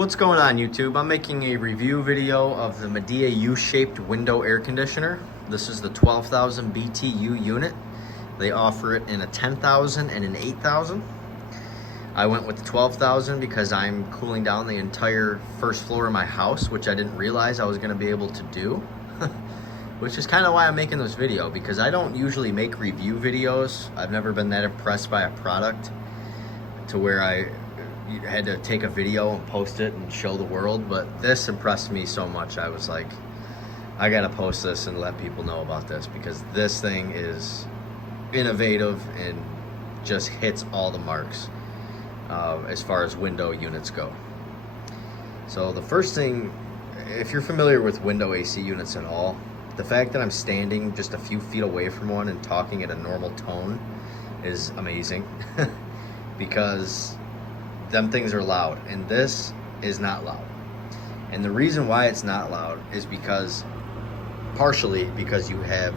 What's going on, YouTube? I'm making a review video of the Midea U-shaped window air conditioner. This is the 12,000 BTU unit. They offer it in a 10,000 and an 8,000. I went with the 12,000 because I'm cooling down the entire first floor of my house, which I didn't realize I was going to be able to do. Which is kind of why I'm making this video, because I don't usually make review videos. I've never been that impressed by a product to where I had to take a video and post it and show the world, but this impressed me so much. I was like, I gotta post this and let people know about this, because this thing is innovative and just hits all the marks as far as window units go. So the first thing, if you're familiar with window AC units at all, the fact that I'm standing just a few feet away from one and talking at a normal tone is amazing. Because them things are loud, and this is not loud. And the reason why it's not loud is because, partially because you have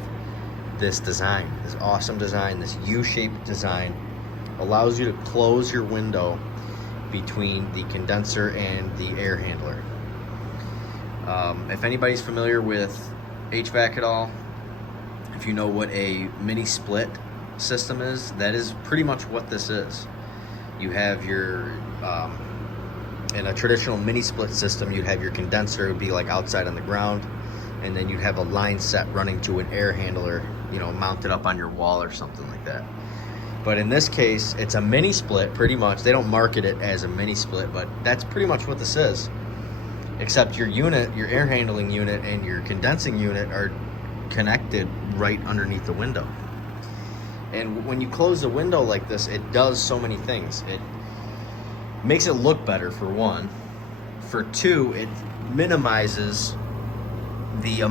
this design, this awesome design, this U-shaped design, allows you to close your window between the condenser and the air handler. If anybody's familiar with HVAC at all, if you know what a mini split system is, that is pretty much what this is. You have your, in a traditional mini split system, you'd have your condenser, it would be like outside on the ground, and then you'd have a line set running to an air handler, you know, mounted up on your wall or something like that. But in this case, it's a mini split pretty much. They don't market it as a mini split, but that's pretty much what this is. Except your unit, your air handling unit and your condensing unit are connected right underneath the window. And when you close the window like this, it does so many things. It makes it look better, for one. For two, it minimizes the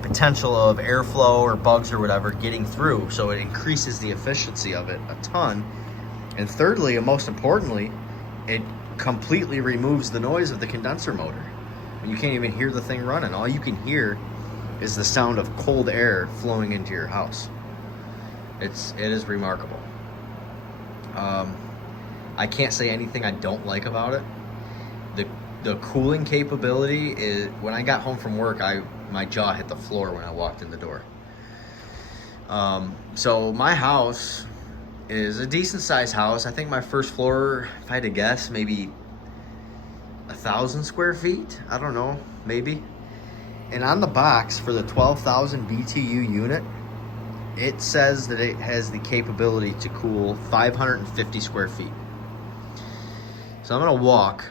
potential of airflow or bugs or whatever getting through. So it increases the efficiency of it a ton. And thirdly, and most importantly, it completely removes the noise of the condenser motor. You can't even hear the thing running. All you can hear is the sound of cold air flowing into your house. It is remarkable. I can't say anything I don't like about it. The cooling capability is, when I got home from work, my jaw hit the floor when I walked in the door. So my house is a decent sized house. I think my first floor, if I had to guess, maybe 1,000 square feet. I don't know, maybe. And on the box for the 12,000 BTU unit, it says that it has the capability to cool 550 square feet. So I'm gonna walk,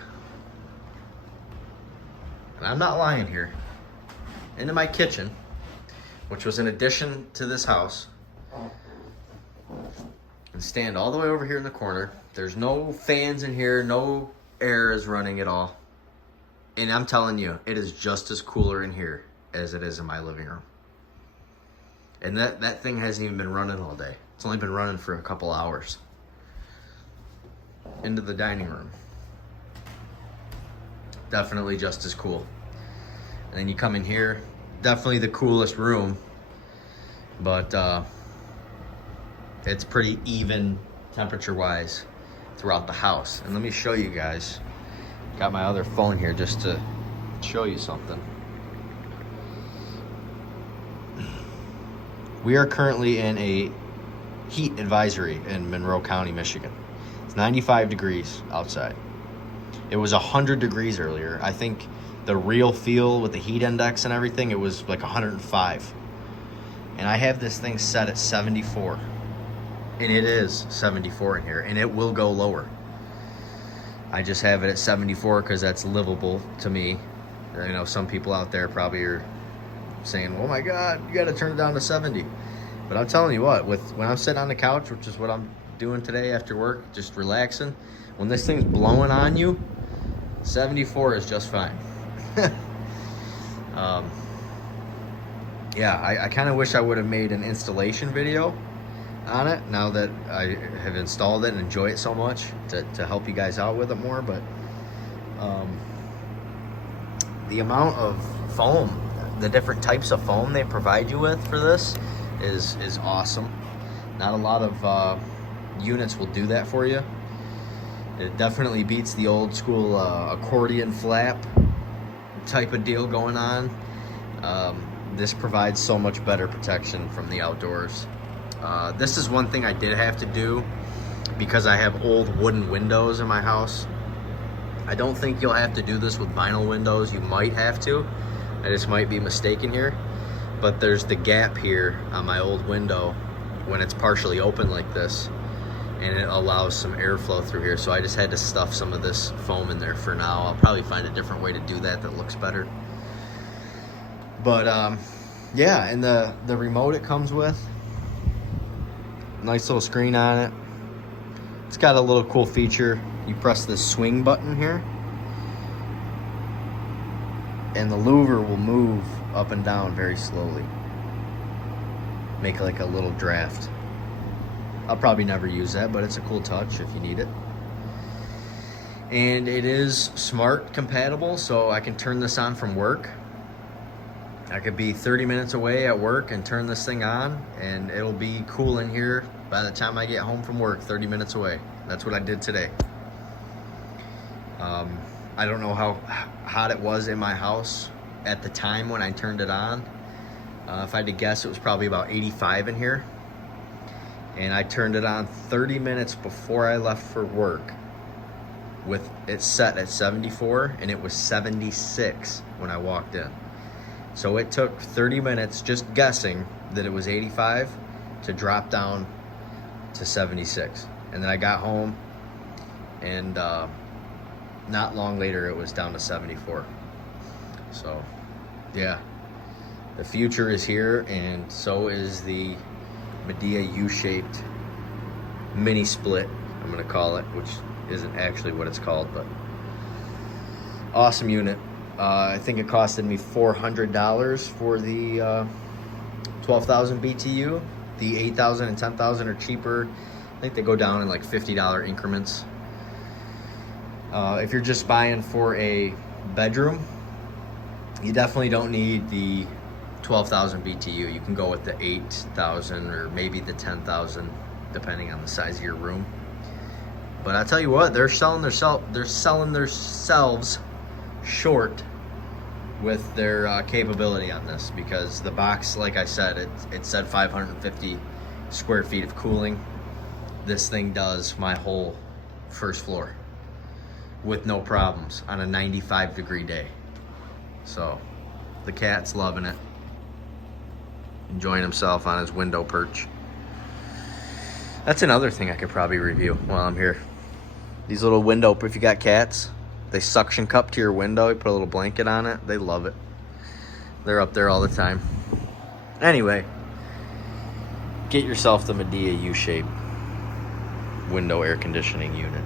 and I'm not lying here, into my kitchen, which was an addition to this house, and stand all the way over here in the corner. There's no fans in here, no air is running at all. And I'm telling you, it is just as cooler in here as it is in my living room. And that thing hasn't even been running all day. It's only been running for a couple hours. Into the dining room. Definitely just as cool. And then you come in here, definitely the coolest room, but it's pretty even temperature-wise throughout the house. And let me show you guys. Got my other phone here just to show you something. We are currently in a heat advisory in Monroe County, Michigan. It's 95 degrees outside. It was 100 degrees earlier. I think the real feel with the heat index and everything, it was like 105. And I have this thing set at 74. And it is 74 in here, and it will go lower. I just have it at 74 because that's livable to me. You know, some people out there probably are saying, oh my God, you gotta turn it down to 70. But I'm telling you what, when I'm sitting on the couch, which is what I'm doing today after work, just relaxing, when this thing's blowing on you, 74 is just fine. Yeah, I kind of wish I would have made an installation video on it now that I have installed it and enjoy it so much, to help you guys out with it more. But the amount of foam, the different types of foam they provide you with for this is awesome. Not a lot of units will do that for you. It definitely beats the old school accordion flap type of deal going on. This provides so much better protection from the outdoors. This is one thing I did have to do because I have old wooden windows in my house. I don't think you'll have to do this with vinyl windows. You might have to. I just might be mistaken here. But there's the gap here on my old window when it's partially open like this, and it allows some airflow through here. So I just had to stuff some of this foam in there for now. I'll probably find a different way to do that that looks better. But yeah, and the remote it comes with, nice little screen on it. It's got a little cool feature. You press this swing button here, and the louver will move up and down very slowly. Make like a little draft. I'll probably never use that, but it's a cool touch if you need it. And it is smart compatible, so I can turn this on from work. I could be 30 minutes away at work and turn this thing on, and it'll be cool in here by the time I get home from work, 30 minutes away. That's what I did today. I don't know how hot it was in my house at the time when I turned it on. If I had to guess, it was probably about 85 in here. And I turned it on 30 minutes before I left for work with it set at 74, and it was 76 when I walked in. So it took 30 minutes just guessing that it was 85 to drop down to 76. And then I got home, and not long later it was down to 74. So yeah, the future is here, and so is the Midea U-shaped mini split, I'm gonna call it, which isn't actually what it's called, but awesome unit. I think it costed me $400 for the 12,000 BTU. The 8,000 and 10,000 are cheaper. I think they go down in like $50 increments. If you're just buying for a bedroom, you definitely don't need the 12,000 BTU. You can go with the 8,000 or maybe the 10,000, depending on the size of your room. But I tell you what, they're selling themselves short with their capability on this, because the box, like I said, it said 550 square feet of cooling. This thing does my whole first floor with no problems on a 95-degree day. So the cat's loving it, enjoying himself on his window perch. That's another thing I could probably review while I'm here. These little window, if you got cats, they suction cup to your window. You put a little blanket on it. They love it. They're up there all the time. Anyway, get yourself the Midea U-shaped window air conditioning unit.